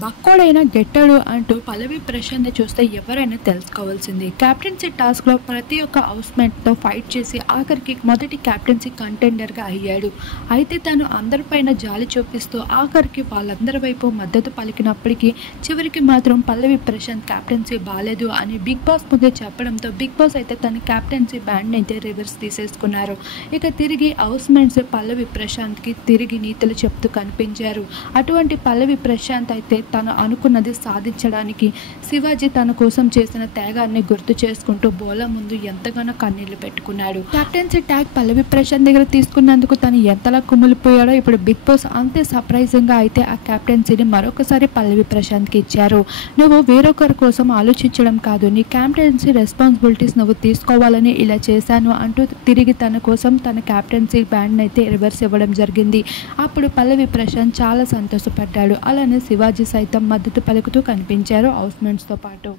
బక్కోడైన గెట్టడు అంటూ పల్లవి ప్రశాంత్ని చూస్తే ఎవరైనా తెలుసుకోవాల్సింది. క్యాప్టెన్సీ టాస్క్లో ప్రతి ఒక్క హౌస్మేట్తో ఫైట్ చేసి ఆఖరికి మొదటి క్యాప్టెన్సీ కంటెండర్గా అయ్యాడు. అయితే తను అందరిపైన జాలి చూపిస్తూ ఆఖరికి వాళ్ళందరి వైపు మద్దతు పలికినప్పటికీ చివరికి మాత్రం పల్లవి ప్రశాంత్ క్యాప్టెన్సీ బాలేదు అని బిగ్ బాస్ ముందే చెప్పడంతో బిగ్ బాస్ అయితే తన క్యాప్టెన్సీ బ్యాండ్ని అయితే రివర్స్ తీసేసుకున్నారు. ఇక తిరిగి హౌస్మేట్స్ పల్లవి ప్రశాంత్కి తిరిగి నీతులు చెప్తూ కనిపించారు. అటువంటి పల్లవి ప్రశాంత్ అయితే తను అనుకున్నది సాధించడానికి శివాజీ తన కోసం చేసిన త్యాగాన్ని గుర్తు చేసుకుంటూ బోలా ముందు ఎంతగానో కన్నీళ్లు పెట్టుకున్నాడు. కెప్టెన్సీ ట్యాగ్ పల్లవి ప్రశాంత్ దగ్గర తీసుకున్నందుకు తను ఎంతలా కుమిలిపోయాడో ఇప్పుడు బిగ్ బాస్ అంతే సర్ప్రైజింగ్ గా అయితే ఆ కెప్టెన్సీని మరొకసారి పల్లవి ప్రశాంత్కి ఇచ్చారు. నువ్వు వేరొకరి కోసం ఆలోచించడం కాదు, నీ క్యాప్టెన్సీ రెస్పాన్సిబిలిటీస్ నువ్వు తీసుకోవాలని ఇలా చేశాను అంటూ తిరిగి తన కోసం తన క్యాప్టెన్సీ బ్యాండ్ అయితే రివర్స్ ఇవ్వడం జరిగింది. అప్పుడు పల్లవి ప్రశాంత్ చాలా సంతోషపడ్డాడు. అలానే శివాజీ సైతం మద్దతు పలుకుతూ కనిపించారు హౌస్మేట్స్తో పాటు.